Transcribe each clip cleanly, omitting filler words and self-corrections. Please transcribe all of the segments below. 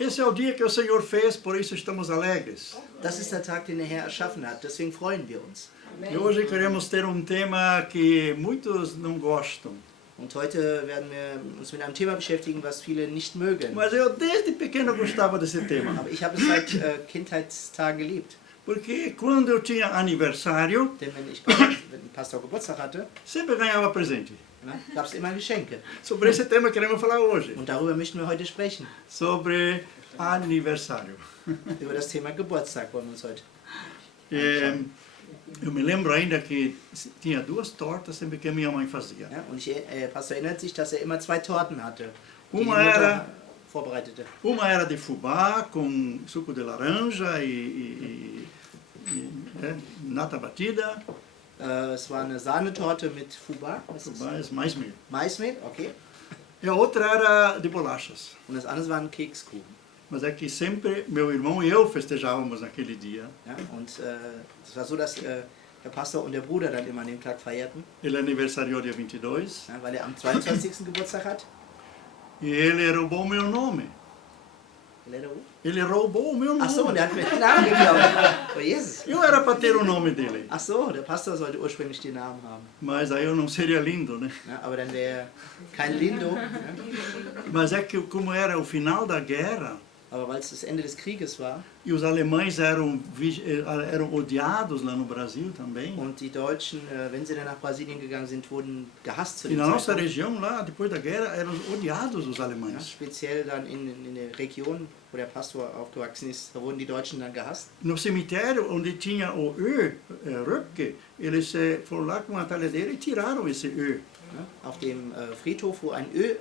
Esse é o dia que o Senhor fez, por isso estamos alegres. Das ist der Tag, den der Herr erschaffen hat, deswegen freuen wir uns. E hoje queremos ter um tema que muitos não gostam. Und heute werden wir uns mit einem Thema beschäftigen, was viele nicht mögen. Mas eu desde pequeno gostava desse tema. Aber ich habe es seit Kindheitstagen geliebt. Porque quando eu tinha aniversário, Denn wenn ein Pastor Geburtstag hatte, sempre ganhava presente. gab es immer Geschenke. Sobre esse tema queremos falar hoje. Und darüber möchten wir heute sprechen. Sobre aniversário. Über das Thema Geburtstag wollen wir uns heute. Eu me lembro ainda que tinha duas tortas sempre que minha mãe fazia. Ja, und Pastor erinnert sich, dass er immer 2 Torten hatte, die die Uma Mutter era, vorbereitete. uma era de fubá com suco de laranja nata batida. Es war eine Sahnetorte mit Fubá, was ist das? Fubá é maismeal. Maismehl, okay. E a outra era de bolachas. Und das andere waren Kekskuchen. Mas é que sempre meu irmão e eu festejávamos naquele dia. Ja, und es war so, dass der Pastor und der Bruder dann immer an dem Tag feierten, Ele aniversariou dia 22 ja, weil er am 22. Geburtstag hat. e ele roubou meu nome. Ele roubou o meu nome. Ach so, und der hat mir den Namen geklaut. Oh Jesus. Eu era para ter o nome dele, Ach so, der Pastor sollte ursprünglich den Namen haben. mas aí eu não seria lindo, né? Ja, aber dann wäre kein Lindo. Ja. Mas é que como era o final da guerra Aber weil es das Ende des Krieges war e os alemães eram odiados lá no Brasil também. und die Deutschen, wenn sie dann nach Brasilien gegangen sind, wurden gehasst zu E dem na nossa Zeitpunkt. região lá, depois da guerra, eram odiados os Ja, alemães. speziell dann in der Region, wo der Pastor aufgewachsen ist, da wurden die Deutschen dann gehasst. No cemitério onde tinha o Röpke, eles foram lá com uma talhadeira e tiraram esse Ö. Ja, auf dem Friedhof, wo ein Ö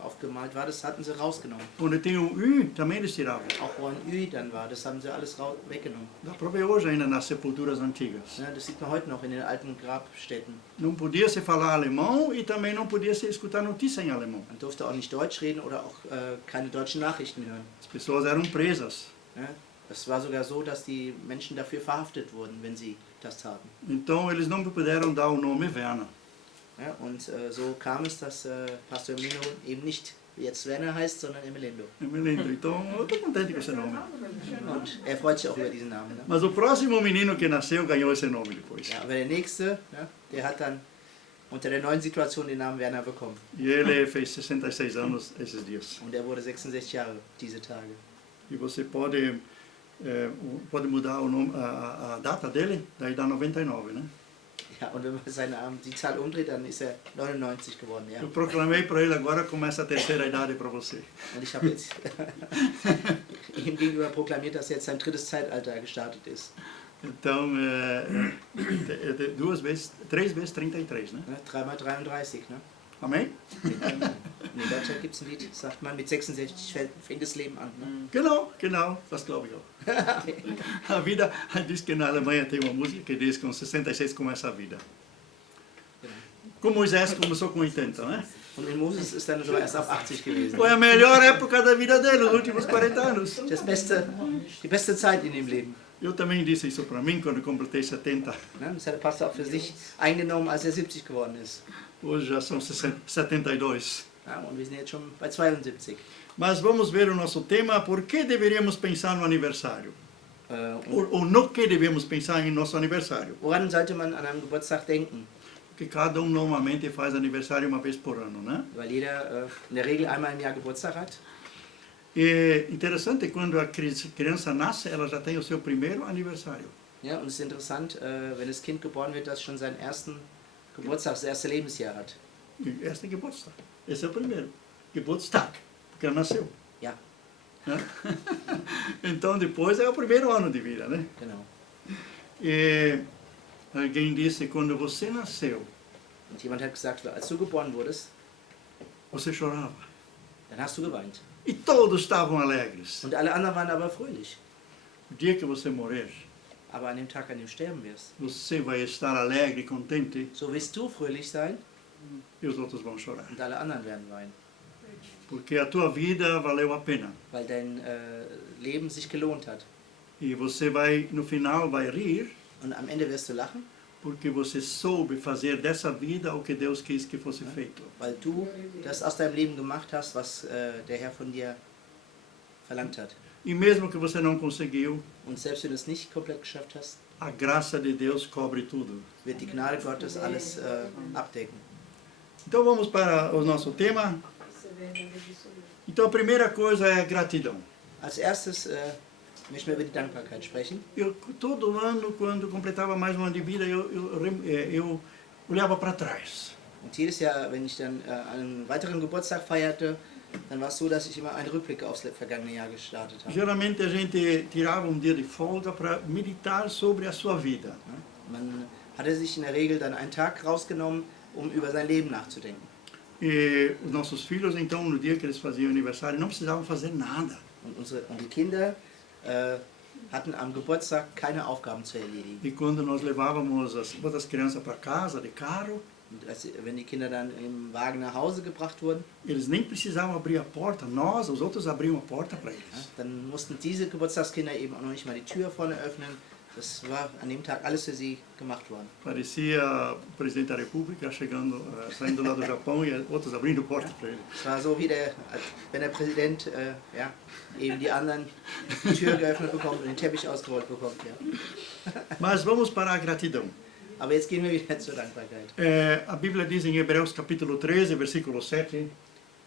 aufgemalt war, das hatten sie rausgenommen. Onde tem um Ü, também eles tiravam. Auch wo ein Ü dann war, das haben sie alles weggenommen. Dá para ver hoje ainda nas sepulturas antigas. Ja, das sieht man heute noch in den alten Grabstätten. Não podia se falar alemão e também não podia se escutar notícia em alemão. Man durfte auch nicht Deutsch reden oder auch keine deutschen Nachrichten hören. As pessoas eram presas. Ja, es war sogar so, dass die Menschen dafür verhaftet wurden, wenn sie das taten. Então eles não puderam dar o nome Werner. Ja, und so kam es, dass Pastor Emilio eben nicht jetzt Werner heißt, sondern Emilindo. Eu me lembro. Então eu estou contente com esse nome. Und er freut sich auch über diesen Namen. Ne? Mas o próximo menino que nasceu ganhou esse nome depois. Ja, aber der nächste, ja, der hat dann unter der neuen Situation den Namen Werner bekommen. E ele fez 66 anos esses dias. Und er wurde 66 Jahre diese Tage. E você pode mudar o nome, a data dele, daí dá 99, né? Ja, und wenn man die Zahl umdreht, dann ist er 99 geworden. Ja. Eu proclamei para ele agora começa a terceira idade para você. Und ich habe jetzt ihm gegenüber proklamiert, dass jetzt sein 3. Zeitalter gestartet ist. Então, 3 vezes 33, né? Ne? 3 mal 33. Ne? Amém? In Deutschland gibt es ein Lied, sagt man, mit 66 fängt das Leben an. Ne? Genau, das glaube ich auch. A vida, diz que na Alemanha tem uma música que diz que com 66 começa a vida. Com Moisés começou com 80, né? Und in Moses ist dann so erst ab 80 gewesen. Foi a melhor época da vida dele, os últimos 40 anos. Die beste Zeit in dem Leben. Eu também disse isso para mim quando completei 70. Ne? Das hat der Pastor auch für sich eingenommen, als er 70 geworden ist. Hoje já são 72. Ja, und wir sind jetzt schon bei 72. Mas vamos ver o nosso tema, por que deveríamos pensar no aniversário? Ou no que devemos pensar em nosso aniversário? Woran sollte man an einem Geburtstag denken? Porque cada normalmente faz aniversário uma vez por ano, né? Weil jeder in der Regel einmal im Jahr Geburtstag hat. E interessante, quando a criança nasce, ela já tem o seu primeiro aniversário. Ja, und es ist interessant, wenn das Kind geboren wird, das schon seinen ersten Geburtstag, das erste Lebensjahr hat. Este é Geburtstag. Esse é o primeiro. Geburtstag, porque ela nasceu. Ja, Né? Então depois é o primeiro ano de vida, né? genau. E alguém disse, quando você nasceu, Und jemand hat gesagt, als du geboren wurdest, você chorava. dann hast du geweint. E todos estavam alegres. Und alle anderen waren aber fröhlich. O dia que você morrer, Aber an dem Tag, an dem du sterben wirst, você vai estar alegre, contente, so wirst du fröhlich sein e os outros vão chorar. und alle anderen werden weinen. Porque a tua vida valeu a pena. Weil dein Leben sich gelohnt hat. E você vai, no final, vai rir, Und am Ende wirst du lachen, porque você soube fazer dessa vida o que Deus quis que fosse feito. weil du das aus deinem Leben gemacht hast, was der Herr von dir verlangt hat. E mesmo que você não conseguiu, Und selbst wenn du es nicht komplett geschafft hast, a graça de Deus cobre tudo. wird die Gnade Gottes alles abdecken. Então vamos para o nosso tema. Então a primeira coisa é gratidão. Als erstes möchten wir über die Dankbarkeit sprechen. Todo ano, quando completava mais um ano de vida, eu olhava para trás. Und jedes Jahr, wenn ich dann einen weiteren Geburtstag feierte, dann war es so, dass ich immer einen Rückblick aufs vergangene Jahr gestartet habe. Geralmente a gente tirava dia de folga para meditar sobre a sua vida. Ja, man hatte sich in der Regel dann einen Tag rausgenommen, um über sein Leben nachzudenken. E os nossos filhos, então, no dia que eles faziam aniversário, não precisavam fazer nada. Und die Kinder hatten am Geburtstag keine Aufgaben zu erledigen. E quando nós levávamos as crianças para casa de carro, Und wenn die Kinder dann im Wagen nach Hause gebracht wurden, eles nem precisavam abrir a porta, nós, os outros, abriam a porta para ja, eles. dann mussten diese Geburtstagskinder eben auch noch nicht mal die Tür vorne öffnen. Das war an dem Tag alles für sie gemacht worden. Parecia o presidente da República chegando, saindo lá do Japão e outros abrindo porta para ele. Es war so wie wenn der Präsident ja, eben die anderen die Tür geöffnet bekommt und den Teppich ausgerollt bekommt. Ja. Mas vamos para a gratidão. Aber jetzt gehen wir wieder zur Dankbarkeit. A Bíblia diz em Hebreus capítulo 13, versículo 7,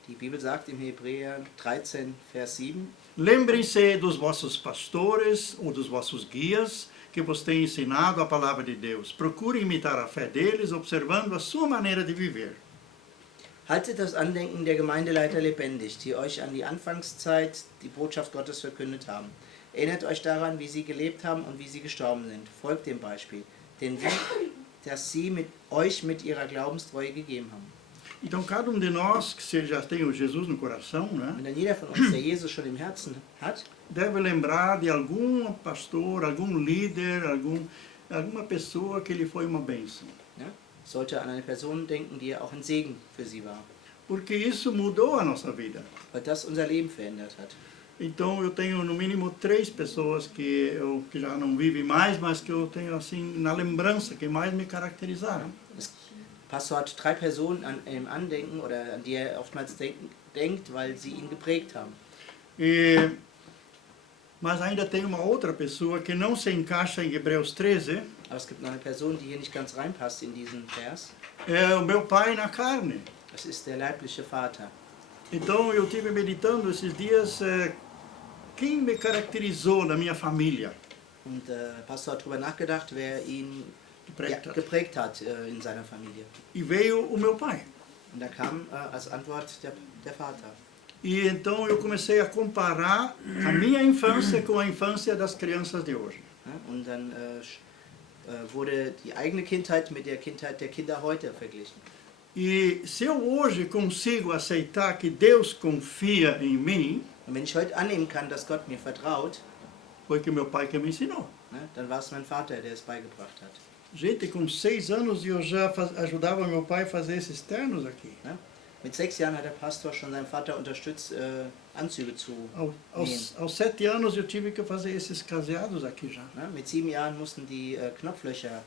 Die Bibel sagt im Hebräer 13, Vers 7, lembrem-se dos vossos pastores ou dos vossos guias que vos têm ensinado a palavra de Deus. Procurem imitar a fé deles, observando a sua maneira de viver. haltet das Andenken der Gemeindeleiter lebendig, die euch an die Anfangszeit die Botschaft Gottes verkündet haben. Erinnert euch daran, wie sie gelebt haben und wie sie gestorben sind. Folgt dem Beispiel, denn dass sie euch mit ihrer Glaubenstreue gegeben haben. Então, cada de nós que já tem o Jesus no coração, né, Und dann jeder von uns, der Jesus schon im Herzen hat, deve lembrar de algum pastor, algum líder, alguma pessoa que lhe foi uma bênção. ja, sollte an eine Person denken, die auch ein Segen für sie war, Porque isso mudou a nossa vida. weil das unser Leben verändert hat. Então, eu tenho no mínimo 3 pessoas que já não vivem mais, mas que eu tenho assim na lembrança, que mais me caracterizaram. Der Pastor hat 3 Personen im Andenken oder an die er oftmals denkt, weil sie ihn geprägt haben. Mas ainda tem uma outra pessoa que não se encaixa em Hebreus 13, Aber es gibt noch eine Person, die hier nicht ganz reinpasst in diesen Vers. é o meu pai na carne. Das ist der leibliche Vater. Então eu tive meditando esses dias quem me caracterizou na minha família. Und der Pastor hat darüber nachgedacht, wer ihn geprägt hat in seiner Familie. E veio o meu pai. Und da kam als Antwort der Vater. E então eu comecei a comparar a minha infância com a infância das crianças de hoje. Ja, und dann wurde die eigene Kindheit mit der Kindheit der Kinder heute verglichen. E se eu hoje consigo aceitar que Deus confia em mim, Und wenn ich heute annehmen kann, dass Gott mir vertraut, foi que meu pai que me ensinou. ne, dann war es mein Vater, der es beigebracht hat. Gente, com 6 anos eu já ajudava meu pai a fazer esses ternos aqui. Ne? Mit 6 Jahren hat der Pastor schon seinen Vater unterstützt, Anzüge zu nähen. Aos 7 anos eu tive que fazer esses caseados aqui já. Ne? Mit 7 Jahren mussten die Knopflöcher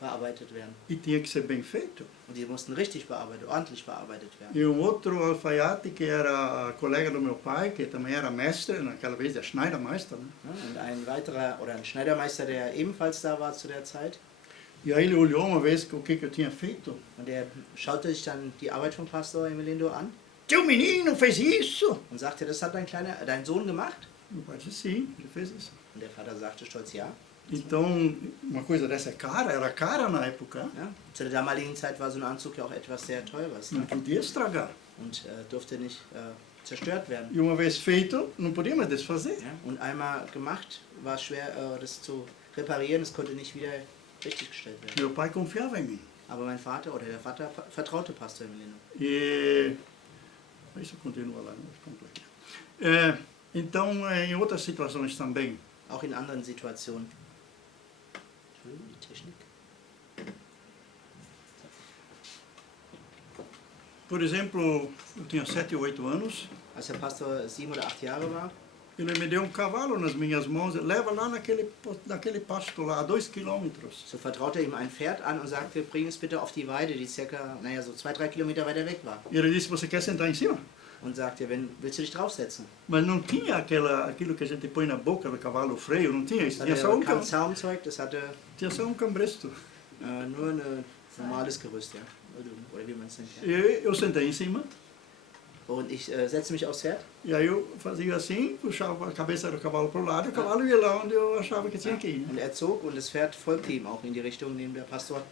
bearbeitet werden. E tinha que ser bem feito. Und die mussten richtig bearbeitet, ordentlich bearbeitet werden. E outro alfaiate que era colega do meu pai, que também era mestre, naquela vez, der Schneidermeister. Né? Ne? Und ein weiterer, oder ein Schneidermeister, der ebenfalls da war zu der Zeit. E aí ele olhou uma vez o que eu tinha feito. Und der schaute sich dann die Arbeit vom Pastor Emilindo an Teu menino fez isso! und sagte, das hat dein Sohn gemacht? Meu pai disse, sim, ele fez isso. Und der Vater sagte stolz ja. Então, uma coisa dessa é cara, era cara na época. Ja? Zu der damaligen Zeit war so ein Anzug ja auch etwas sehr Teures, Não ne? podia estragar. Und durfte nicht zerstört werden. E uma vez feito, não podia mais desfazer. Ja? Und einmal gemacht, war es schwer, das zu reparieren, es konnte nicht wieder richtiggestellt werden. Meu pai confiava em mim. Aber mein Vater oder der Vater vertraute Pastor Emiliano. E isso continua lá, então, em outras situações também, Auch in anderen Situationen. Entschuldigung, die Technik. por exemplo, eu tinha 7 ou 8 anos, Als der Pastor 7 oder 8 Jahre war, ele me deu cavalo nas minhas mãos, leva lá naquele pasto lá, a 2 quilômetros. so vertraute er ihm ein Pferd an und sagte, bring es bitte auf die Weide, die circa, so 2-3 Kilometer weiter weg war. E ele disse, você quer sentar em cima? und sagte, willst du dich draufsetzen? Mas não tinha aquilo que a gente põe na boca do cavalo, o freio, não tinha isso. Das Tinha hatte só kein Zaumzeug, das hatte tinha só Cambresto. nur ein normales Gerüst, ja. Oder wie man es nennt. Ja. E eu sentei em cima, Und ich setzte mich aufs Pferd e aí eu fazia assim, puxava a cabeça do cavalo para o lado, e o cavalo ia lá onde eu achava que tinha que ir. und er zog und das Pferd folgte ihm auch in die Richtung, in die der Pastor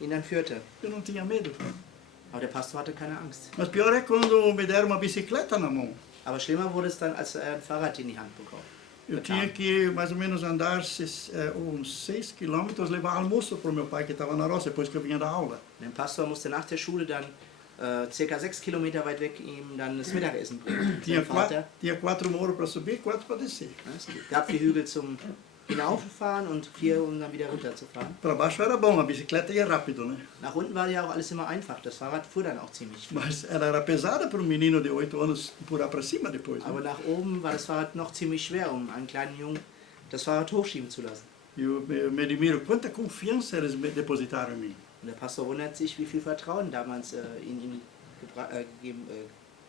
ihn dann führte. Eu não tinha medo. Aber der Pastor hatte keine Angst. Mas pior é quando me deram uma bicicleta na mão. Aber schlimmer wurde es dann, als er ein Fahrrad in die Hand bekam. Eu tinha que mais ou menos andar uns 6 quilômetros, levar almoço para o meu pai que estava na roça, depois que eu vinha da aula. Der Pastor musste nach der Schule dann circa 6 Kilometer weit weg ihm dann das Mittagessen bringen. Tinha, Sein Vater. tinha 4 morros para subir e 4 para descer. Es gab 4 Hügel zum Hinauffahren und 4, um dann wieder runterzufahren. Para baixo era bom, a bicicleta ia rápido, né? Nach unten war ja auch alles immer einfach. Das Fahrrad fuhr dann auch ziemlich viel. Mas ela era pesada para um menino de 8 anos empurrar para cima depois. Aber Né? nach oben war das Fahrrad noch ziemlich schwer, um einen kleinen Jungen das Fahrrad hochschieben zu lassen. Eu me admiro quanta confiança eles depositaram em mim. Und der Pastor wundert sich, wie viel Vertrauen damals in ihn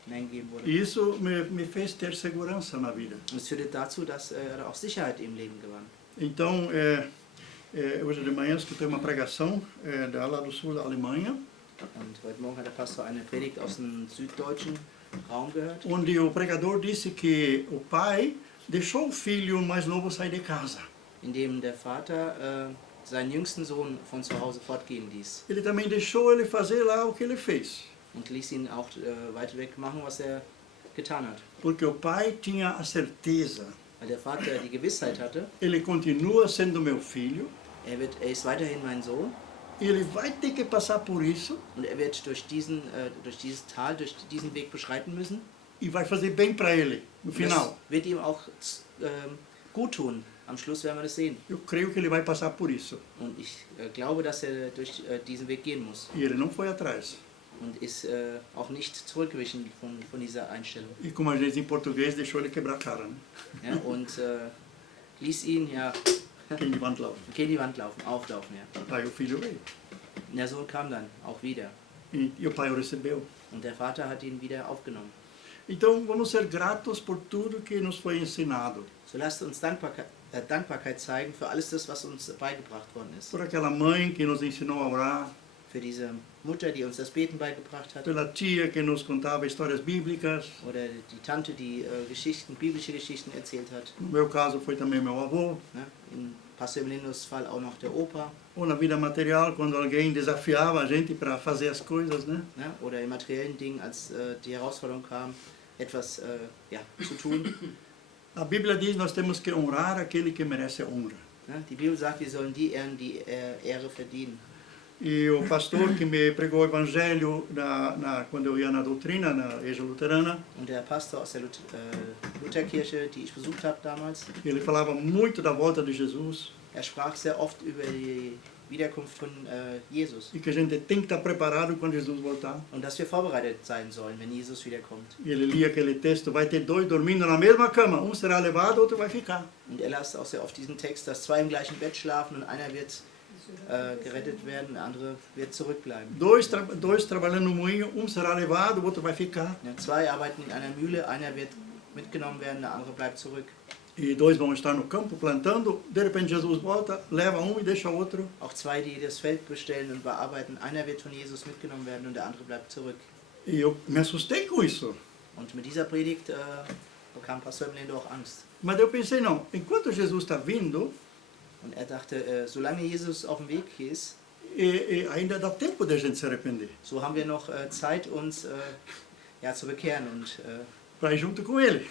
hineingegeben wurde. E isso me fez ter segurança na vida. Und es führte dazu, dass er auch Sicherheit im Leben gewann. Então, hoje de manhã escutei uma pregação lá do sul da Alemanha, Und heute Morgen hat der Pastor eine Predigt aus dem süddeutschen Raum gehört, onde o pregador disse que o pai deixou o filho mais novo sair de casa. in dem der Vater seinen jüngsten Sohn von zu Hause fortgehen ließ Ele também deixou ele fazer lá o que ele fez, und ließ ihn auch weit weg machen, was er getan hat. porque o pai tinha a certeza, Weil der Vater die Gewissheit hatte, ele continua sendo meu filho, er ist weiterhin mein Sohn ele vai ter que passar por isso und er wird durch dieses Tal, durch diesen Weg beschreiten müssen. e vai fazer bem para ele no Und final. das wird ihm auch gut tun. Am Schluss werden wir das sehen. Eu creio que ele vai passar por isso. Und ich glaube, dass er durch diesen Weg gehen muss. E ele não foi atrás. Und ist auch nicht zurückgewichen von dieser Einstellung. E como a gente diz em português, deixou ele quebrar a cara, né? Ja, und ließ ihn ja Quem de wand laufen. gegen die Wand laufen, auflaufen. Ja. Aí o filho veio. Und der Sohn kam dann auch wieder. E o pai o recebeu. Und der Vater hat ihn wieder aufgenommen. Então, vamos ser gratos por tudo que nos foi ensinado. So lasst uns Dankbarkeit zeigen für alles das, was uns beigebracht worden ist. Por aquela mãe que nos ensinou a orar, Für diese Mutter, die uns das Beten beigebracht hat. pela tia que nos contava histórias bíblicas. Oder die Tante, die biblische Geschichten erzählt hat. No meu caso, foi também meu avô. Ne? In Pastor Melinos Fall auch noch der Opa. Ou na vida material, quando alguém desafiava a gente para fazer as coisas, né? Ne? Oder im materiellen Ding, als die Herausforderung kam, etwas zu tun. A Bíblia diz que nós temos que honrar aquele que merece honra. Ne? Die Bibel sagt, wir sollen die ehren, die Ehre verdienen. E o pastor que me pregou o evangelho quando eu ia na doutrina, na igreja luterana, Und der Pastor aus der Lutherkirche, die ich besucht habe damals, ele falava muito da volta de Jesus er sprach sehr oft über die Wiederkunft von Jesus. e que a gente tem que estar preparado quando Jesus voltar. Und dass wir vorbereitet sein sollen, wenn Jesus wiederkommt. E ele lia aquele texto, vai ter dois dormindo na mesma cama, um será levado, outro vai ficar. Und er las auch sehr oft diesen Text, dass 2 im gleichen Bett schlafen und einer wird gerettet werden, der andere wird zurückbleiben. Dois trabalhando no moinho, um será levado, o outro vai ficar. Ja, 2 arbeiten in einer Mühle, einer wird mitgenommen werden, der andere bleibt zurück. E 2 vão estar no campo plantando, de repente Jesus volta, leva um e deixa o outro. Auch 2, die das Feld bestellen und bearbeiten, einer wird von Jesus mitgenommen werden und der andere bleibt zurück. E eu me assustei com isso. Und mit dieser Predigt bekam Pastor Melindo auch Angst. Mas eu pensei, não, enquanto Jesus está vindo, Und er dachte, solange Jesus auf dem Weg ist, ainda dá tempo de a gente se arrepender. so haben wir noch Zeit, uns zu bekehren und Para ir junto com ele.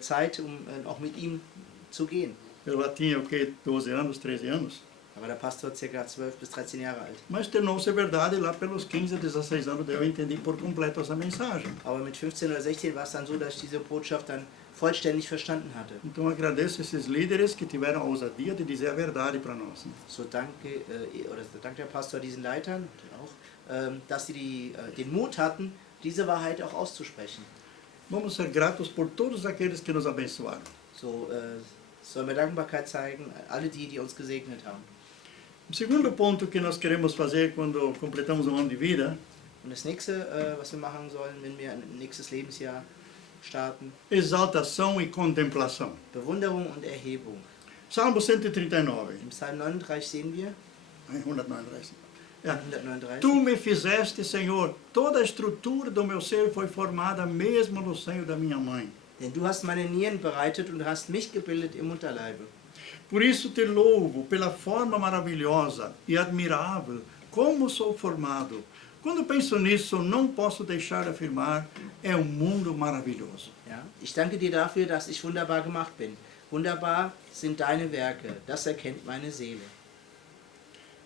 Zeit, um auch mit ihm zu gehen. Eu lá tinha, o quê, 12 anos, 13 anos. Aber der Pastor war ca. 12 bis 13 Jahre alt. Mas tornou-se verdade lá pelos 15, 16 anos, eu entendi por completo essa mensagem. Aber mit 15 oder 16 war es dann so, dass ich diese Botschaft dann vollständig verstanden hatte. Então agradeço esses líderes que tiveram a ousadia de dizer a verdade para nós. So danke der Pastor diesen Leitern auch, dass sie den Mut hatten, diese Wahrheit auch auszusprechen. Vamos ser gratos por todos aqueles que nos abençoaram. So sollen wir Dankbarkeit zeigen, alle die uns gesegnet haben. O segundo ponto que nós queremos fazer quando completamos um ano de vida Und das nächste, was wir machen sollen, wenn wir ein nächstes Lebensjahr starten, exaltação e contemplação. Bewunderung und Erhebung. Salmo 139, Im Psalm 39 sehen wir, 139. É. 139, Tu me fizeste, Senhor, toda a estrutura do meu ser foi formada mesmo no seio da minha mãe. denn du hast meine Nieren bereitet und hast mich gebildet im Mutterleibe. Por isso te louvo pela forma maravilhosa e admirável como sou formado. Quando penso nisso, não posso deixar de afirmar, é um mundo maravilhoso. Ja? Ich danke dir dafür, dass ich wunderbar gemacht bin. Wunderbar sind deine Werke, das erkennt meine Seele.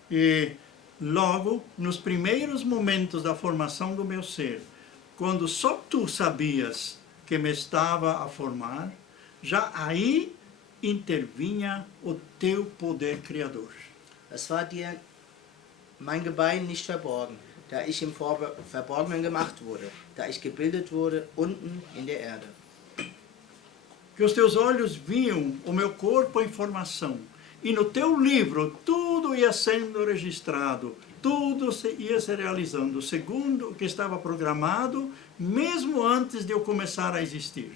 E logo, nos primeiros momentos da formação do meu ser, quando só tu sabias que me estava a formar, já aí intervinha o teu poder criador. Es war dir mein Gebein nicht verborgen, da ich im Verborgenen gemacht wurde, da ich gebildet wurde unten in der Erde. Que os teus olhos viam o meu corpo em formação, e no teu livro tudo ia sendo registrado, tudo ia se realizando, segundo o que estava programado, mesmo antes de eu começar a existir.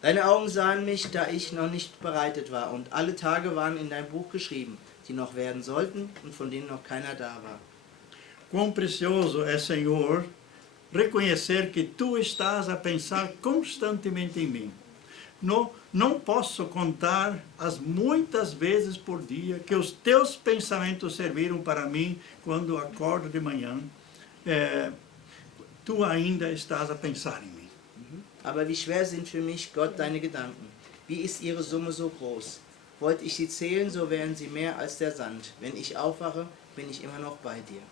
Deine Augen sahen mich, da ich noch nicht bereitet war, und alle Tage waren in dein Buch geschrieben, die noch werden sollten und von denen noch keiner da war. Quão precioso é, Senhor, reconhecer que Tu estás a pensar constantemente em mim. Não posso contar as muitas vezes por dia que os Teus pensamentos serviram para mim quando acordo de manhã. Tu ainda estás a pensar em mim. Aber wie schwer sind für mich, Gott, deine Gedanken. Wie ist ihre Summe so groß? Wollte ich sie zählen, so wären sie mehr als der Sand. Wenn ich aufwache, bin ich immer noch bei dir.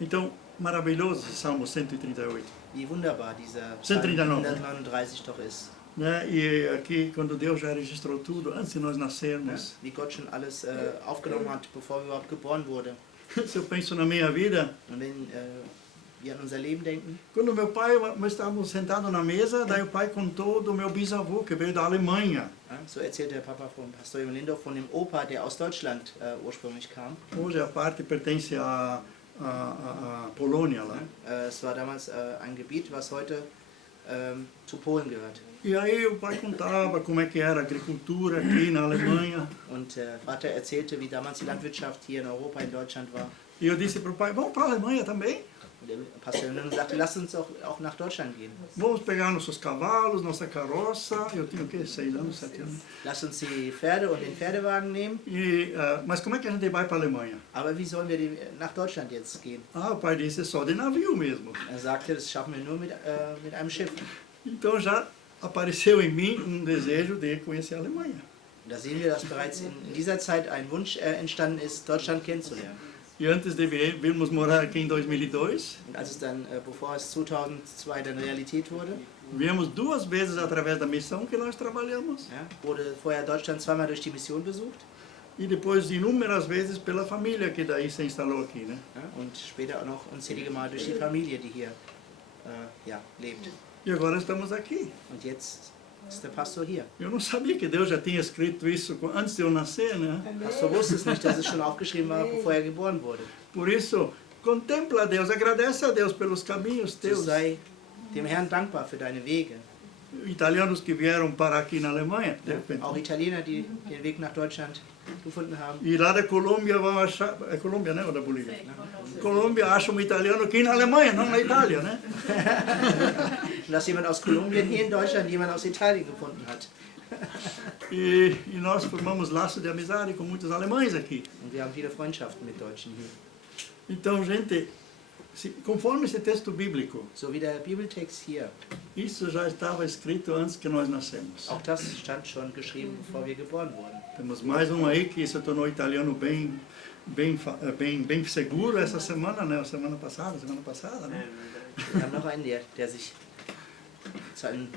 Então, maravilhoso esse Salmo 138. Wie wunderbar dieser 139. 139 doch ist. Né? E aqui, quando Deus já registrou tudo, antes de nós Ja, nascermos, wie Gott schon alles aufgenommen hat, bevor wir überhaupt geboren wurden. se eu penso na minha vida, Und wenn wir an unser Leben denken, quando meu pai, nós estávamos sentados na mesa, daí o pai contou do meu bisavô, que veio da Alemanha. ja, so erzählt der Papa von Pastor Jürgen Lindorf von dem Opa, der aus Deutschland ursprünglich kam. Hoje a parte pertence à Polônia lá. Es war damals ein Gebiet, was heute zu Polen gehört. E aí o pai contava como é que era a agricultura aqui na Alemanha. Und der Vater erzählte, wie damals die Landwirtschaft hier in Europa, in Deutschland war. E eu disse para o pai, vamos para a Alemanha também? Und der Pastor Jürgen sagte, lass uns auch nach Deutschland gehen. Vamos pegar nossos cavalos, nossa carroça. Eu tinha o quê? 6 anos, 7 anos. Lass uns die Pferde und den Pferdewagen nehmen. Mas como é que a gente vai para a Alemanha? Aber wie sollen wir nach Deutschland jetzt gehen? Ah, o pai disse, só de navio mesmo. Er sagte, das schaffen wir nur mit einem Schiff. Então já apareceu em mim desejo de conhecer a Alemanha. Und da sehen wir, dass bereits in dieser Zeit ein Wunsch entstanden ist, Deutschland kennenzulernen. E antes de virmos morar aqui em 2002, Und als es dann, bevor es 2002 dann Realität wurde, viemos 2 vezes através da missão que nós trabalhamos. ja, wurde vorher Deutschland zweimal durch die Mission besucht, E depois inúmeras vezes pela família que daí se instalou aqui, né? ja, und später auch noch unzählige Mal durch die Familie, die hier ja, lebt. E agora estamos aqui. Und jetzt ist der Pastor hier. Eu não sabia que Deus já tinha escrito isso antes de eu nascer, né? Der Pastor wusste es nicht, dass es schon aufgeschrieben war, bevor er geboren wurde. Por isso, contempla a Deus, agradece a Deus pelos caminhos Du teus. sei dem Herrn dankbar für deine Wege. Italianos que vieram parar aqui na Alemanha, de repente. Auch Italiener, die den Weg nach Deutschland gefunden haben. E lá da Colômbia vão achar. É Colômbia, né? Ou da Bolívia? Colômbia acha um italiano aqui na Alemanha, não na Itália, né? Dass jemand aus Kolumbien hier in Deutschland jemand aus Italien gefunden hat. E nós formamos laços de amizade com muitos alemães aqui. Und wir haben viele Freundschaften mit Deutschen hier. Então, gente, conforme esse texto bíblico, So wie der Bibeltext hier. isso já estava escrito antes que nós nascemos. Auch das stand schon geschrieben, bevor wir geboren wurden. Temos mais um aí que se tornou italiano bem seguro essa semana, né? Semana passada, né? Wir haben noch einen, der sich zu einem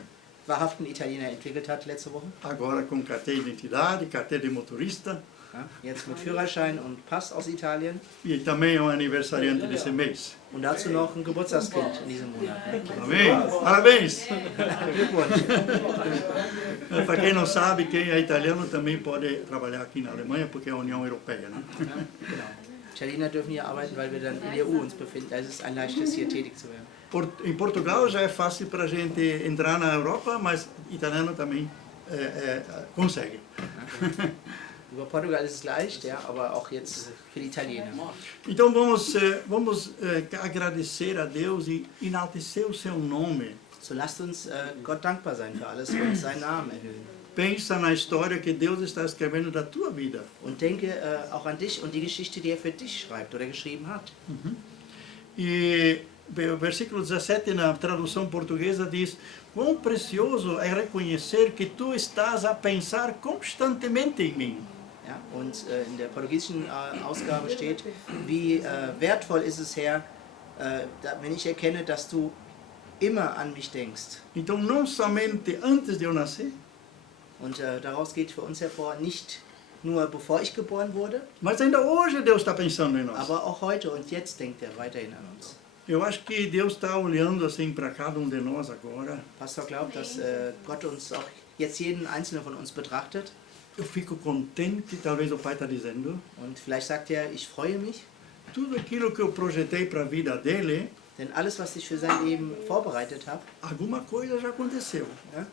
wahrhaften Italiener entwickelt hat letzte Woche. Agora com carteira de identidade, carteira de motorista. Ja, jetzt mit Führerschein und Pass aus Italien. E também é um aniversariante desse mês. Und dazu noch ein Geburtstagskind in diesem Monat. Amém? Parabéns! Glückwunsch. Para quem não sabe, quem é italiano também pode trabalhar aqui na Alemanha, porque é a União Europeia, né? Ja, genau. Italiener dürfen hier arbeiten, weil wir dann in der EU uns befinden. Also es ist ein leichtes, hier tätig zu werden. Em Portugal já é fácil para a gente entrar na Europa, mas italiano também consegue. Über Portugal ist es leicht, ja, aber auch jetzt für die Italiener. Então vamos agradecer a Deus e enaltecer o seu nome. So lasst uns Gott dankbar sein für alles und seinen Namen erhöhen. Pensa na história que Deus está escrevendo da tua vida. Und denke auch an dich und die Geschichte, die er für dich schreibt oder geschrieben hat. E o versículo 17 na tradução portuguesa diz: quão precioso é reconhecer que tu estás a pensar constantemente em mim. Ja, und in der portugiesischen Ausgabe steht, wie wertvoll ist es, Herr, wenn ich erkenne, dass du immer an mich denkst. Então, não somente antes de eu nascer, Und daraus geht für uns hervor, nicht nur bevor ich geboren wurde, mas ainda hoje Deus está pensando em nós. aber auch heute und jetzt denkt er weiterhin an uns. Eu acho que Deus está olhando assim para cada de nós agora. Pastor glaubt, dass Gott uns auch jetzt jeden einzelnen von uns betrachtet. Eu fico contente, talvez o Pai está dizendo. Und vielleicht sagt er, ich freue mich, Tudo aquilo que eu projetei para a vida dele, denn alles, was ich für sein Leben vorbereitet habe, alguma coisa já aconteceu. ja,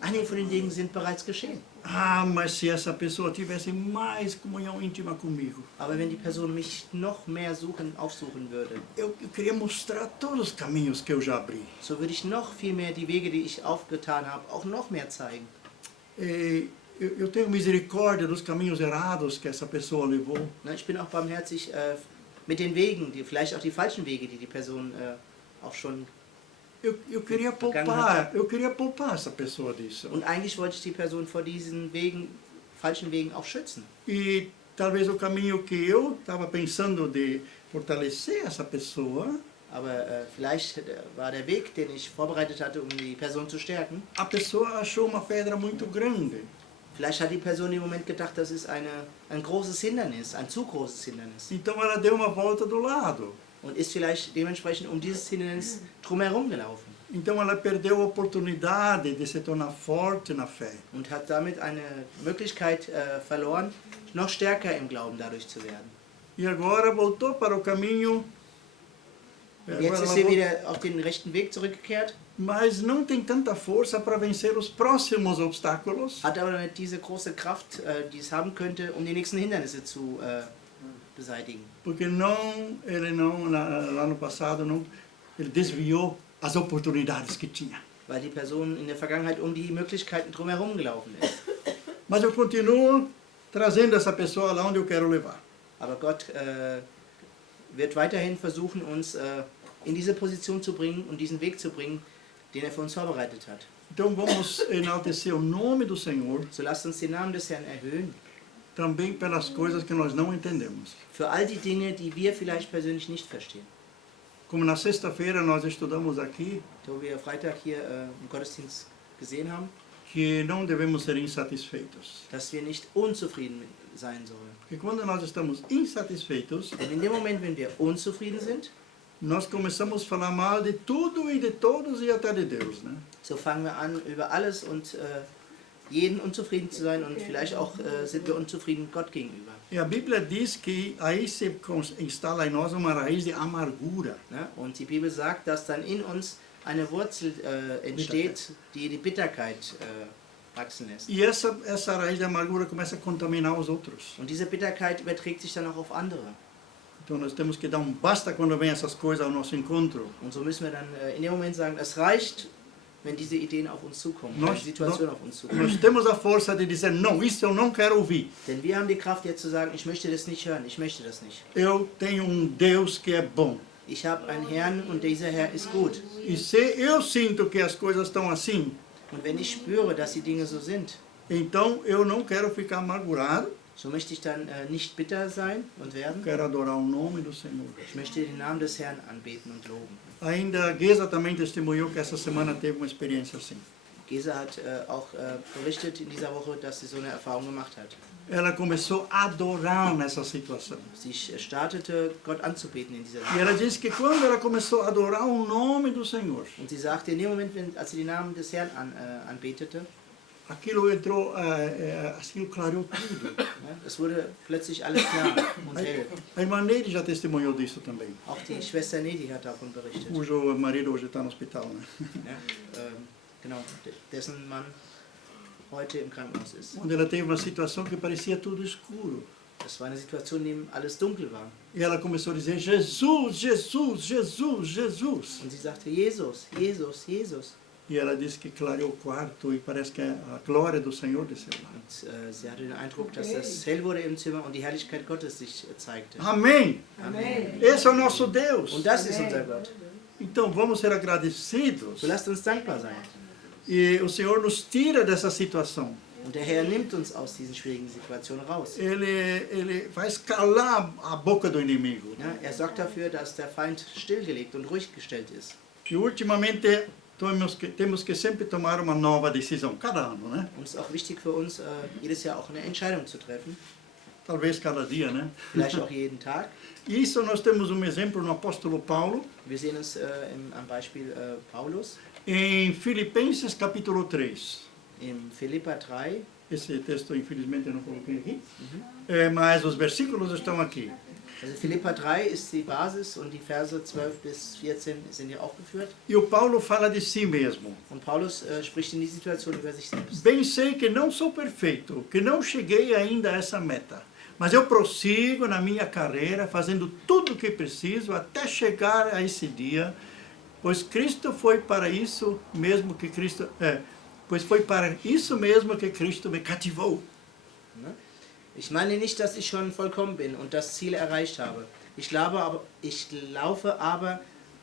einige von den Dingen sind bereits geschehen. Ah, mas se essa pessoa tivesse mais comunhão íntima comigo, Aber wenn die Person mich noch mehr aufsuchen würde, eu queria mostrar todos os caminhos que eu já abri. so würde ich noch viel mehr die Wege, die ich aufgetan habe, auch noch mehr zeigen. Eu tenho misericórdia dos caminhos errados que essa pessoa levou. Na, ich bin auch barmherzig mit den Wegen, vielleicht auch die falschen Wege, die die Person auch schon... Eu queria poupar essa pessoa disso. Und eigentlich wollte ich die Person vor diesen Wegen, falschen Wegen auch schützen. E talvez o caminho que eu estava pensando de fortalecer essa pessoa, Aber vielleicht war der Weg, den ich vorbereitet hatte, um die Person zu stärken, a pessoa achou uma pedra muito grande. vielleicht hat die Person im Moment gedacht, das ist ein großes Hindernis, ein zu großes Hindernis. Então ela deu uma volta do lado. Und ist vielleicht dementsprechend um dieses Hindernis drumherum gelaufen. Então ela perdeu a oportunidade de se tornar forte na fé. Und hat damit eine Möglichkeit verloren, noch stärker im Glauben dadurch zu werden. E agora voltou para o caminho. Und jetzt ist sie wieder auf den rechten Weg zurückgekehrt, Mas não tem tanta força para vencer os próximos obstáculos. hat aber nicht diese große Kraft, die es haben könnte, um die nächsten Hindernisse zu beseitigen. Porque ele não, lá no passado, ele desviou as oportunidades que tinha. Weil die Person in der Vergangenheit um die Möglichkeiten drumherum gelaufen ist. Mas eu continuo trazendo essa pessoa lá onde eu quero levar. Aber Gott wird weiterhin versuchen, uns in diese Position zu bringen und diesen Weg zu bringen, den er für uns vorbereitet hat. Então vamos enaltecer o nome do Senhor So lasst uns den Namen des Herrn erhöhen, também pelas coisas que nós não entendemos. für all die Dinge, die wir vielleicht persönlich nicht verstehen. Como na sexta-feira nós estudamos aqui, So wie wir Freitag hier im Gottesdienst gesehen haben, que não devemos ser insatisfeitos. dass wir nicht unzufrieden sein sollen. Porque quando nós estamos insatisfeitos, Denn in dem Moment, wenn wir unzufrieden sind, nós começamos a falar mal de tudo e de todos e até de Deus, né? so fangen wir an, über alles und jeden unzufrieden zu sein und vielleicht auch sind wir unzufrieden Gott gegenüber. E a Bíblia diz que aí se instala em nós uma raiz de amargura. Ne? Und die Bibel sagt, dass dann in uns eine Wurzel entsteht, die die Bitterkeit wachsen lässt. E essa raiz de amargura começa a contaminar os outros. Und diese Bitterkeit überträgt sich dann auch auf andere. Então nós temos que dar basta quando vem essas coisas ao nosso encontro. Und so müssen wir dann in dem Moment sagen, es reicht, wenn diese Ideen auf uns zukommen, wenn die Situation auf uns zukommt. Nós temos a força de dizer, não, isso eu não quero ouvir. Denn wir haben die Kraft jetzt zu sagen, ich möchte das nicht hören, ich möchte das nicht. Eu tenho Deus que é bom. Ich habe einen Herrn und dieser Herr ist gut. E se eu sinto que as coisas estão assim, Und wenn ich spüre, dass die Dinge so sind, então eu não quero ficar amargurado, so möchte ich dann nicht bitter sein und werden. quero adorar o nome do Senhor. Ich möchte den Namen des Herrn anbeten und loben. Ainda Gesa também testemunhou que essa semana teve uma experiência assim. Gesa hat auch berichtet in dieser Woche, dass sie so eine Erfahrung gemacht hat. Ela começou a adorar nessa situação. Sie startete, Gott anzubeten in dieser E ela Situation. disse que quando ela começou a adorar o nome do Senhor, Und sie sagte, in dem Moment, als sie den Namen des Herrn anbetete, aquilo entrou, aquilo clareou tudo. Ja, es wurde plötzlich alles klar und hell. A irmã Neide já testemunhou disso também, Auch die Schwester Nedi hat davon berichtet. cujo marido hoje está no hospital, né? Ja, genau, dessen Mann heute im Krankenhaus ist. Onde ela teve uma situação que parecia tudo escuro. Das war eine Situation, in der alles dunkel war. E ela começou a dizer, Jesus, Jesus, Jesus, Jesus. Und sie sagte, Jesus, Jesus, Jesus. E ela disse que clareou o quarto e parece que a glória do Senhor desceu lá. Und sie hatte den Eindruck, dass es hell wurde im Zimmer und die Herrlichkeit Gottes sich zeigte. Amém! Amen. Esse é o nosso Deus. Und das ist unser Gott. Então vamos ser agradecidos. So lasst uns dankbar sein. E o Senhor nos tira dessa situação. Und der Herr nimmt uns aus diesen schwierigen Situationen raus. Ele faz calar a boca do inimigo. Ja, sorgt dafür, dass der Feind stillgelegt und ruhig gestellt ist. E ultimamente temos que sempre tomar uma nova decisão, cada ano, né? Und es ist auch wichtig für uns, jedes Jahr auch eine Entscheidung zu treffen. Talvez cada dia, né? Vielleicht auch jeden Tag. E isso nós temos um exemplo no apóstolo Paulo, Wir sehen es am Beispiel Paulus em Filipenses capítulo 3. in Philipper 3. Esse texto, infelizmente, eu não coloquei aqui, mas os versículos estão aqui. Also Philipper 3 ist die Basis und die Verse 12 bis 14 sind hier aufgeführt. E o Paulo fala de si mesmo. Und Paulus spricht in die Situation über sich selbst. Bem sei que não sou perfeito, que não cheguei ainda a essa meta, mas eu prossigo na minha carreira, fazendo tudo o que preciso até chegar a esse dia, pois Cristo foi para isso mesmo que Cristo pois foi para isso mesmo que Cristo me cativou. Ich meine nicht, dass ich schon vollkommen bin und das Ziel erreicht habe. Ich laufe aber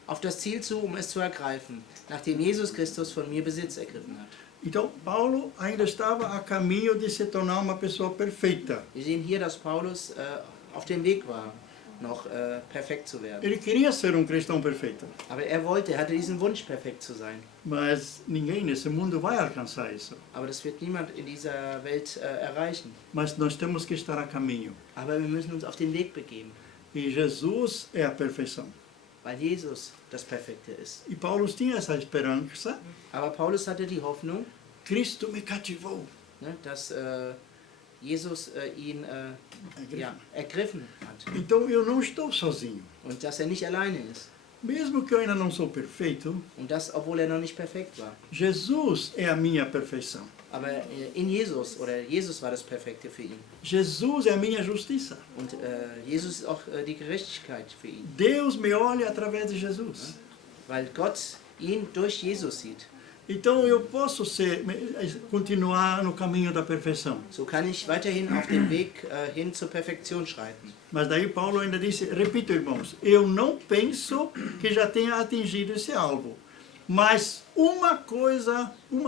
auf das Ziel zu, um es zu ergreifen, nachdem Jesus Christus von mir Besitz ergriffen hat. Então, Paulo ainda estava a caminho de se tornar uma pessoa perfeita. Wir sehen hier, dass Paulus auf dem Weg war, noch perfekt zu werden. Ele queria ser um cristão perfeito, Aber er hatte diesen Wunsch, perfekt zu sein. mas ninguém nesse mundo vai alcançar isso. Aber das wird niemand in dieser Welt erreichen. Mas nós temos que estar a caminho. Aber wir müssen uns auf den Weg begeben, E Jesus é a perfeição. weil Jesus das Perfekte ist. E Paulo tinha essa esperança. Aber Paulus hatte die Hoffnung, Cristo me cativou. ne, dass Jesus ihn ergriffen hat Então eu não estou sozinho. und dass er nicht alleine ist. Mesmo que eu ainda não sou perfeito, Und das, obwohl er noch nicht perfekt war. Jesus é a minha perfeição. Aber in Jesus, oder Jesus war das Perfekte für ihn. Jesus é a minha justiça. Und Jesus ist auch die Gerechtigkeit für ihn. Deus me olha através de Jesus. Weil Gott ihn durch Jesus sieht. Então eu posso continuar no caminho da perfeição. So kann ich weiterhin auf dem Weg hin zur Perfektion schreiten. Mas daí Paulo ainda disse, repito irmãos, eu não penso que já tenha atingido esse alvo. Mas uma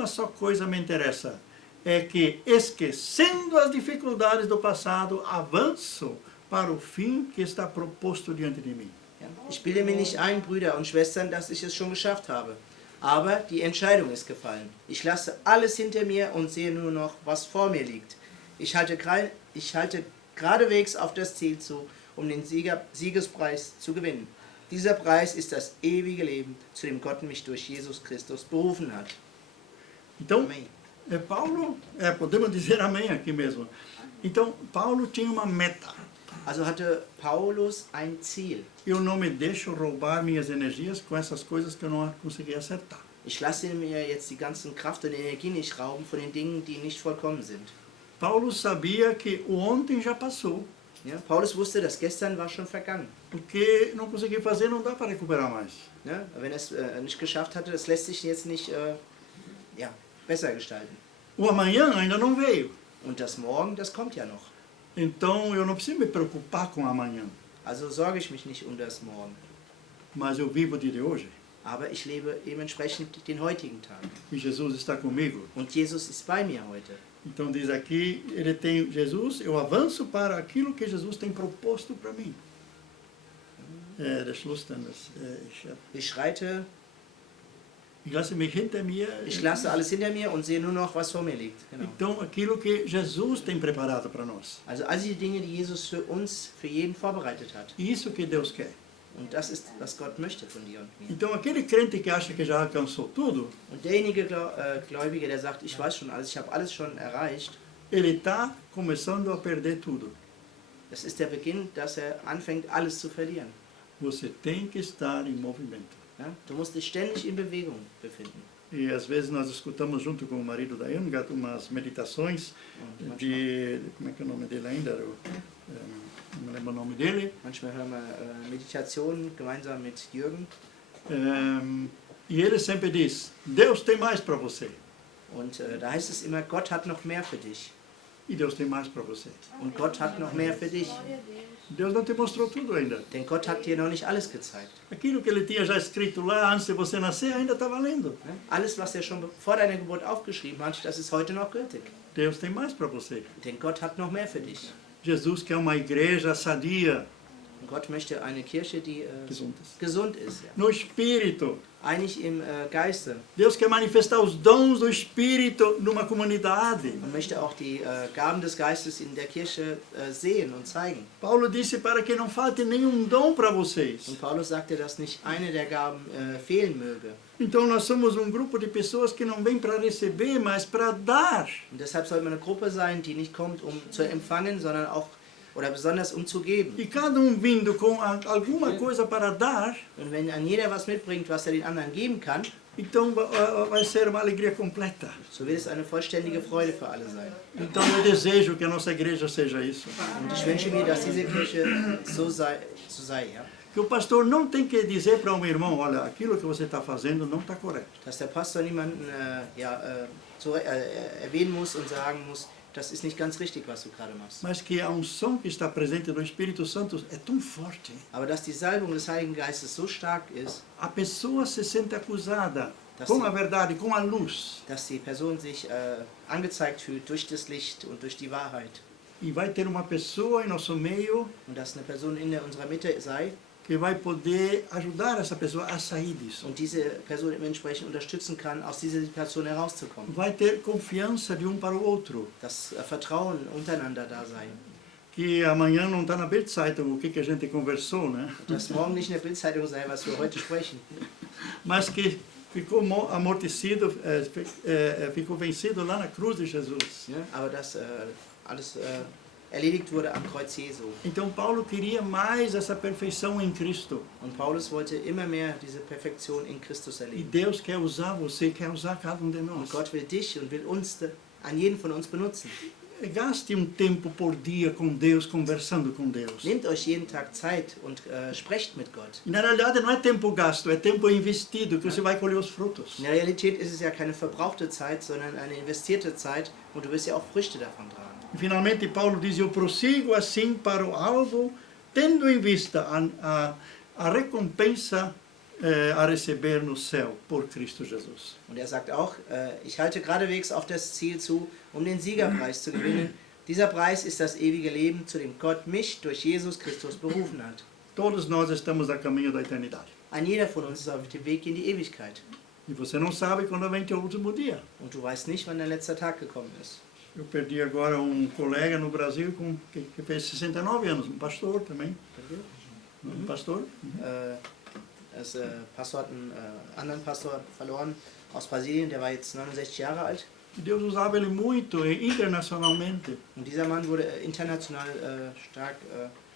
só coisa me interessa, é que esquecendo as dificuldades do passado, avanço para o fim que está proposto diante de mim. Ja? Ich bilde mir nicht ein, Brüder und Schwestern, dass ich es schon geschafft habe. Aber die Entscheidung ist gefallen. Ich lasse alles hinter mir und sehe nur noch, was vor mir liegt. Ich halte geradewegs auf das Ziel zu, um den Siegespreis zu gewinnen. Dieser Preis ist das ewige Leben, zu dem Gott mich durch Jesus Christus berufen hat. Então, Amém. Paulo, podemos dizer amém aqui mesmo. Então, Paulo tinha uma meta. Also hatte Paulus ein Ziel. Eu não me deixo roubar minhas energias com essas coisas que eu não consegui acertar. Ich lasse mir jetzt die ganzen Kraft und Energie nicht rauben von den Dingen, die nicht vollkommen sind. Paulo sabia que o ontem já passou. Ja? Paulus wusste, dass gestern war schon vergangen. O que não consegui fazer não dá para recuperar mais. Ja? Wenn er es nicht geschafft hatte, das lässt sich jetzt nicht besser gestalten. O amanhã ainda não veio. Und das Morgen, das kommt ja noch. Então eu não preciso me preocupar com o amanhã. Also sorge ich mich nicht um das Morgen. Mas eu vivo o dia de hoje. Aber ich lebe dementsprechend den heutigen Tag. E Jesus está comigo. Und Jesus ist bei mir heute. Então diz aqui, ele tem Jesus, eu avanço para aquilo que Jesus tem proposto para mim. Der Schluss dann, Ich schreite, ich lasse mich hinter mir. ich lasse alles hinter mir und sehe nur noch, was vor mir liegt. Genau. Então aquilo que Jesus tem preparado para nós. Also all die Dinge, die Jesus für uns, für jeden vorbereitet hat. Isso que Deus quer. Und das ist, was Gott möchte von dir und mir. Então, aquele crente que acha que já alcançou tudo, Und derjenige Gläubige, der sagt, ich weiß schon alles, ich habe alles schon erreicht, ele está começando a perder tudo. das ist der Beginn, dass er anfängt, alles zu verlieren. Você tem que estar em movimento. Ja? Du musst dich ständig in Bewegung befinden. E às vezes nós escutamos junto com o marido da Irmgard umas meditações de... Como é que é o nome dele ainda? Não me lembro o nome dele. Manchmal hören wir Meditationen gemeinsam mit Jürgen. E ele sempre diz, Deus tem mais para você. Und da heißt es immer, Gott hat noch mehr für dich. E Deus tem mais para você. Und Gott hat noch mehr für dich. Deus não te mostrou tudo ainda. Denn Gott hat dir noch nicht alles gezeigt. Aquilo que ele tinha já escrito lá antes de você nascer ainda está valendo. Ne? Alles, was er schon vor deiner Geburt aufgeschrieben hat, das ist heute noch gültig. Deus tem mais para você. Denn Gott hat noch mehr für dich. Jesus quer uma igreja sadia, Und Gott möchte eine Kirche, die gesund ist. gesund ist. Ja. No Espírito. Einig im Geiste. Deus quer manifestar os dons do Espírito numa comunidade. Man möchte auch die Gaben des Geistes in der Kirche sehen und zeigen. Paulo disse para que não falte nenhum dom para vocês. Und Paulus sagte, dass nicht eine der Gaben fehlen möge. Então nós somos um grupo de pessoas que não vem para receber, mas para dar. Und deshalb soll man eine Gruppe sein, die nicht kommt, um zu empfangen, sondern auch oder besonders um zu geben. E cada vindo com alguma coisa para dar, Und wenn an jeder was mitbringt, was er den anderen geben kann, então vai ser uma alegria completa. so wird es eine vollständige Freude für alle sein. Então eu desejo que a nossa igreja seja isso. Und ich wünsche mir, dass diese Kirche so sei. Ja? Que o pastor não tem que dizer para um irmão, olha, aquilo que você está fazendo não está correto. Dass der Pastor niemanden erwähnen muss und sagen muss, das ist nicht ganz richtig, was du gerade machst. Mas que a unção que está presente do Espírito Santo é tão forte. Aber dass die Salbung des Heiligen Geistes so stark ist, A pessoa se sente acusada Das com sim. a verdade, com a luz. dass die Person sich angezeigt fühlt durch das Licht und durch die Wahrheit. E vai ter uma pessoa em nosso meio Und dass eine Person in unserer Mitte sei que vai poder ajudar essa pessoa a sair disso. und diese Person entsprechend unterstützen kann, aus dieser Situation herauszukommen. Vai ter confiança de para o outro. Dass Vertrauen untereinander da sei. Que amanhã não está na Bildzeitung o que a gente conversou, né? Dass morgen nicht in der Bildzeitung sei, was wir heute sprechen. Mas que ficou amortecido, ficou vencido lá na cruz de Jesus. Ja? Aber dass alles erledigt wurde am Kreuz Jesu. Então Paulo queria mais essa perfeição em Cristo. Und Paulus wollte immer mehr diese Perfektion in Christus E erleben. Deus quer usar você, quer usar cada de Und nós. Gott will dich und will uns, an jeden von uns benutzen. Gaste tempo por dia com Deus, conversando com Deus. Nehmt euch jeden Tag Zeit und sprecht mit Gott. E na realidade não é tempo gasto, é tempo investido que você vai colher os frutos. In der Realität ist es ja keine verbrauchte Zeit, sondern eine investierte Zeit und du wirst ja auch Früchte davon tragen. E finalmente Paulo diz, eu prossigo assim para o alvo, tendo em vista a recompensa a receber no céu por Cristo Jesus. Und er sagt auch, ich halte geradewegs auf das Ziel zu, um den Siegerpreis zu gewinnen. Dieser Preis ist das ewige Leben, zu dem Gott mich durch Jesus Christus berufen hat. Todos nós estamos a caminho da eternidade. Ein jeder von uns ist auf dem Weg in die Ewigkeit. E você não sabe quando vem teu último dia. Und du weißt nicht, wann der letzte Tag gekommen ist. Eu perdi agora colega no Brasil que fez 69 anos, pastor também. Pastor. Pastor hat einen anderen Pastor verloren aus Brasilien, der war jetzt 69 Jahre alt. E Deus usava ele muito internacionalmente. Und dieser Mann wurde international stark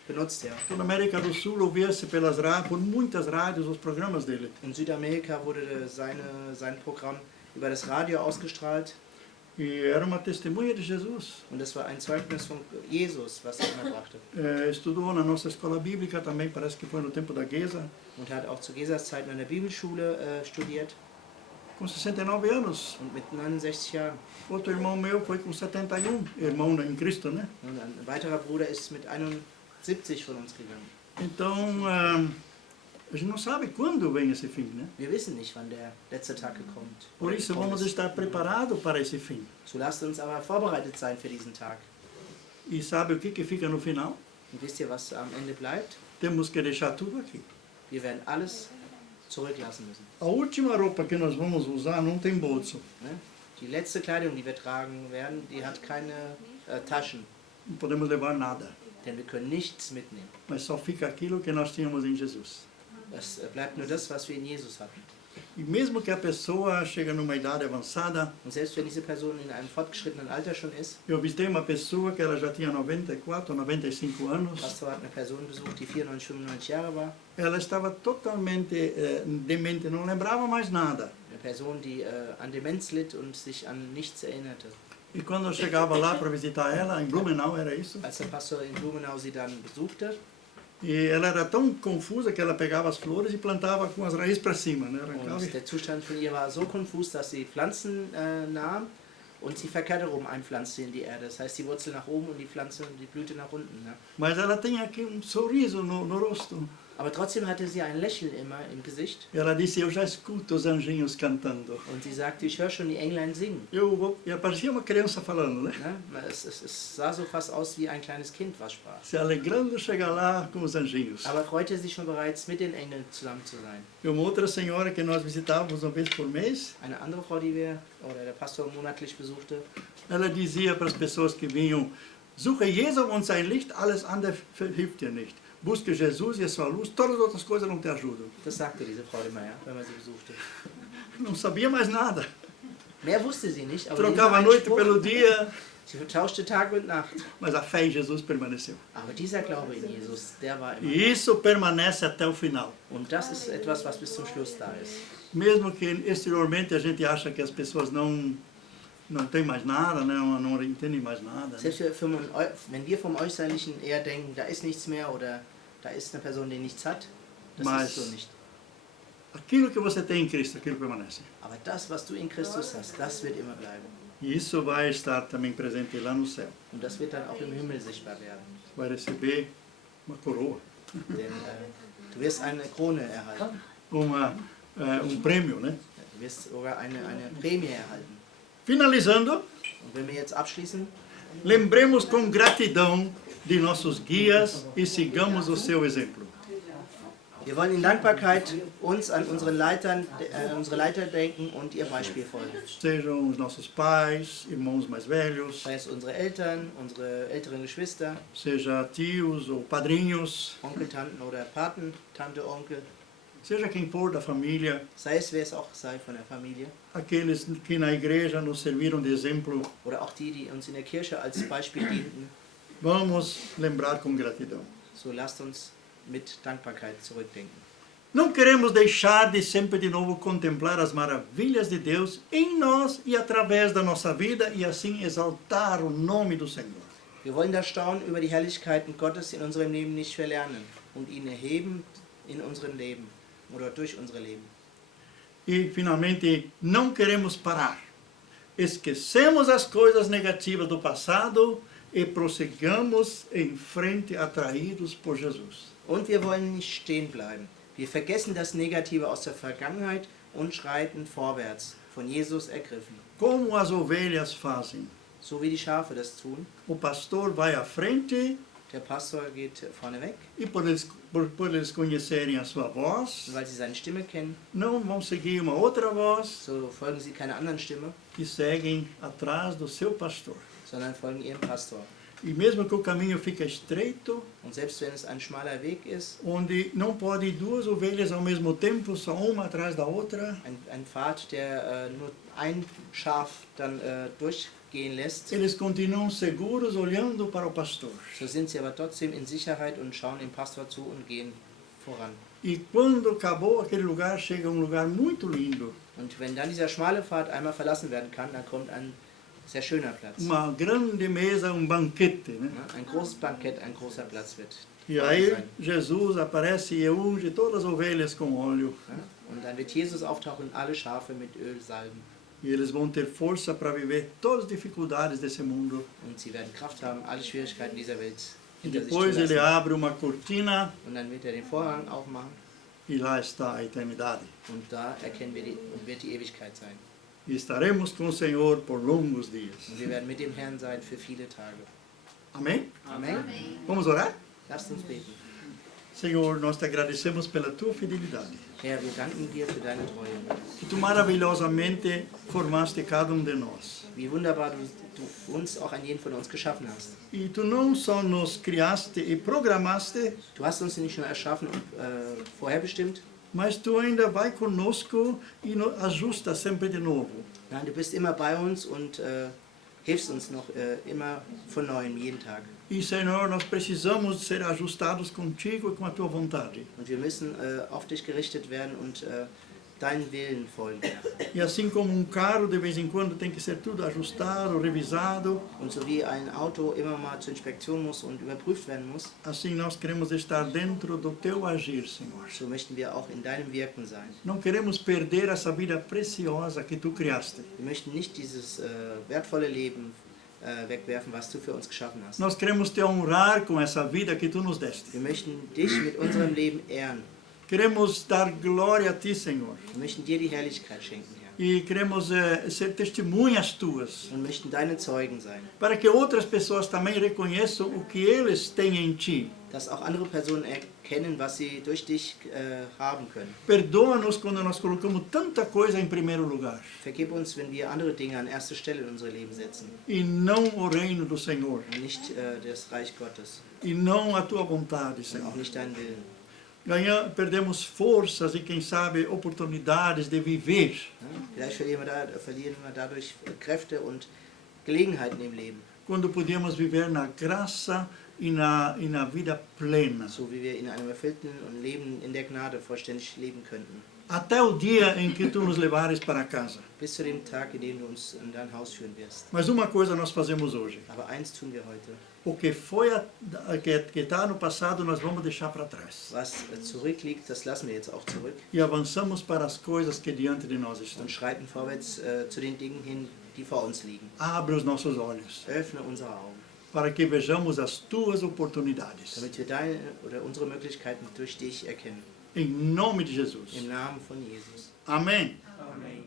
benutzt. Ja. Na América do Sul ouvia-se por muitas rádios os programas dele. In Südamerika wurde sein Programm über das Radio ausgestrahlt. E era uma testemunha de Jesus. Und das war ein Zeugnis von Jesus, was er immer brachte. Estudou na nossa escola bíblica também, parece que foi no tempo da Gesa. Und hat auch zu Gesas Zeiten an der Bibelschule studiert. Com 69 anos. Und mit 69 Jahren. Outro irmão meu foi com 71, irmão em Cristo, né? Und ein weiterer Bruder ist mit 71 von uns gegangen. Então, a gente não sabe quando vem esse fim, né? Wir wissen nicht, wann der letzte Tag kommt. Por isso vamos estar preparados para esse fim. So lasst uns aber vorbereitet sein für diesen Tag. E sabe o que fica no final? Und wisst ihr, was am Ende bleibt? Temos que deixar tudo aqui. Wir werden alles zurücklassen müssen. A última roupa que nós vamos usar não tem bolso. Ne? Die letzte Kleidung, die wir tragen werden, die hat keine Taschen. Não podemos levar nada. denn wir können nichts mitnehmen. mas só fica aquilo que nós tínhamos em Jesus. Es bleibt nur das, was wir in Jesus hatten. E mesmo que a pessoa chega numa idade avançada, Und selbst wenn diese Person in einem fortgeschrittenen Alter schon ist, eu visitei uma pessoa que ela já tinha 94, 95 der anos, Pastor hat eine Person besucht, die 94, 95 Jahre war, ela estava totalmente demente, não lembrava mais nada. eine Person, die an Demenz litt und sich an nichts erinnerte. E quando eu chegava lá para visitar ela, em Blumenau era isso, Als der Pastor in Blumenau sie dann besuchte, e ela era tão confusa que ela pegava as flores e plantava com as raízes para cima, né? Arrancava und der Zustand von ihr war so konfus, dass sie Pflanzen nahm und sie verkehrt herum einpflanzte in die Erde. Das heißt, die Wurzel nach oben und die Pflanze und die Blüte nach unten. Ne? Mas ela tem aqui sorriso no rosto. Aber trotzdem hatte sie ein Lächeln immer im Gesicht E ela disse, eu já escuto os anjinhos cantando. und sie sagte, ich höre schon die Englein singen. E parecia uma criança falando, né? Ne? Es sah so fast aus wie ein kleines Kind, was sprach. Se alegrando chegar lá com os anjinhos. Aber freute sich schon bereits, mit den Engeln zusammen zu sein. E uma outra senhora que nós visitávamos uma vez por mês, Eine andere Frau, die der Pastor monatlich besuchte, ela dizia para as pessoas que vinham, suche Jesus und sein Licht, alles andere hilft dir nicht. Busque Jesus e a sua luz, todas as outras coisas não te ajudam. das sagte diese Frau immer, ja, wenn man sie besuchte. Não sabia mais nada. Mehr wusste sie nicht, aber Trocava a diesen noite Einspruch, pelo dia, sie tauschte Tag und Nacht. mas a fé em Jesus permaneceu. Aber dieser Glaube in Jesus, der war immer. E isso permanece até o final. Und das ist etwas, was bis zum Schluss da ist. Mesmo que exteriormente a gente acha que as pessoas não têm mais nada, né? Não entendem mais nada. Né? Selbst wenn wir vom Äußerlichen eher denken, da ist nichts mehr oder da ist eine Person, die nichts hat, das Mas- ist so nicht. Aquilo que você tem em Cristo, aquilo permanece. Aber das, was du in Christus hast, das wird immer bleiben. E isso vai estar também presente lá no céu. Und das wird dann auch im Himmel sichtbar werden. Vai receber uma coroa, Denn du wirst eine Krone erhalten. prêmio, né? Du wirst sogar eine Prämie erhalten. Finalizando, Und wenn wir jetzt abschließen, lembremos com gratidão de nossos guias e sigamos o seu exemplo. wir wollen in Dankbarkeit uns an unsere Leiter denken und ihr Beispiel folgen. Sejam os nossos pais, irmãos mais velhos, Sei es unsere Eltern, unsere älteren Geschwister, seja tios ou padrinhos, Onkel, Tanten oder Paten, Tante, Onkel, seja quem for da família, sei es wer es auch sei von der Familie aqueles que na igreja nos serviram de exemplo, oder auch die uns in der Kirche als Beispiel dienten. vamos lembrar com gratidão. So lasst uns mit Dankbarkeit zurückdenken. Não queremos deixar de sempre de novo contemplar as maravilhas de Deus em nós e através da nossa vida e assim exaltar o nome do Senhor. Wir wollen das Staunen über die Herrlichkeiten Gottes in unserem Leben nicht verlernen und ihn erheben in unserem Leben oder durch unser Leben. E finalmente, não queremos parar. Esquecemos as coisas negativas do passado e prossigamos em frente atraídos por Jesus. Und wir wollen nicht stehen bleiben. Wir vergessen das Negative aus der Vergangenheit und schreiten vorwärts, von Jesus ergriffen. Como as ovelhas fazem. So wie die Schafe das tun. O pastor vai à frente Der Pastor geht vorne weg, e por eles conhecerem a sua voz, weil sie seine Stimme kennen. não vão seguir uma outra voz So folgen sie keiner anderen Stimme, e seguem atrás do seu pastor. sondern folgen ihrem Pastor. E mesmo que o caminho fique estreito, Und selbst wenn es ein schmaler Weg ist, onde não pode ir duas ovelhas ao mesmo tempo, só uma atrás da outra, ein Pfad, der nur ein Schaf dann durchgehen lässt, eles continuam seguros olhando para o pastor. so sind sie aber trotzdem in Sicherheit und schauen dem Pastor zu und gehen voran. E quando acabou aquele lugar, chega um lugar muito lindo. Und wenn dann dieser schmale Pfad einmal verlassen werden kann, dann kommt ein sehr schöner Platz. Uma grande mesa, banquete, né? Ein großes Bankett, ein großer Platz wird. E aí Jesus aparece e unge todas as ovelhas com óleo. Und dann wird Jesus auftauchen und alle Schafe mit Öl salben. E eles vão ter força para viver todas as dificuldades desse mundo. Und sie werden Kraft haben, alle Schwierigkeiten dieser Welt E hinter sich zu depois ele lassen. abre uma cortina Und dann wird er den Vorhang aufmachen e lá está a eternidade. und da erkennen wir wird die Ewigkeit sein. E estaremos com o Senhor por longos dias. Und wir werden mit dem Herrn sein für viele Tage. Amém? Amen. Vamos orar? Lasst uns beten. Senhor, nós te agradecemos pela tua fidelidade. Herr, wir danken dir für deine Treue. Que tu maravilhosamente formaste cada um de nós. Wie wunderbar du uns, auch an jeden von uns geschaffen hast. E tu não só nos criaste e programaste, Du hast uns nicht nur erschaffen und vorherbestimmt, mas tu ainda vai conosco e nos ajusta sempre de novo. nein, du bist immer bei uns und hilfst uns noch immer von Neuem, jeden Tag. E, Senhor, nós precisamos ser ajustados contigo e com a tua vontade. Und wir müssen auf dich gerichtet werden und deinen Willen folgen. E assim como um carro, de vez em quando, tem que ser tudo ajustado, revisado, Und so wie ein Auto immer mal zur Inspektion muss und überprüft werden muss, assim nós queremos estar dentro do teu agir, Senhor. so möchten wir auch in deinem Wirken sein. Não queremos perder essa vida preciosa que tu criaste. Wir möchten nicht dieses wertvolle Leben wegwerfen, was du für uns geschaffen hast. Nós queremos te honrar com essa vida que tu nos deste. Wir möchten dich mit unserem Leben ehren. Queremos dar glória a ti, Senhor. Wir möchten dir die Herrlichkeit schenken, Herr. E queremos ser testemunhas tuas, Und möchten deine Zeugen sein. para que outras pessoas também reconheçam o que eles têm em ti. Dass auch andere Personen erkennen, was sie durch dich haben können. Perdoa-nos quando nós colocamos tanta coisa em primeiro lugar Vergib uns, wenn wir andere Dinge an erste Stelle in unser Leben setzen. e não o reino do Senhor, Und nicht das Reich Gottes. e não a tua vontade, Und Senhor. auch nicht deinen Willen. Perdemos forças e, quem sabe, oportunidades de viver. Ja? Vielleicht verlieren wir dadurch Kräfte und Gelegenheiten im Leben. Quando podíamos viver na graça e na vida plena. So wie wir in einem erfüllten und Leben in der Gnade vollständig leben könnten. Até o dia em que tu nos levares para casa. Bis zu dem Tag, in dem du uns in dein Haus führen wirst. Mas uma coisa nós fazemos hoje. Aber eins tun wir heute. O que que está no passado, nós vamos deixar para trás. Was zurückliegt, das lassen wir jetzt auch zurück. E avançamos para as coisas que diante de nós estão. Und schreiten vorwärts zu den Dingen hin, die vor uns liegen. Abre os nossos olhos, Öffne unsere Augen, para que vejamos as tuas oportunidades. damit wir deine oder unsere Möglichkeiten durch dich erkennen. Em nome de Jesus. Im Namen von Jesus. Amém. Amen.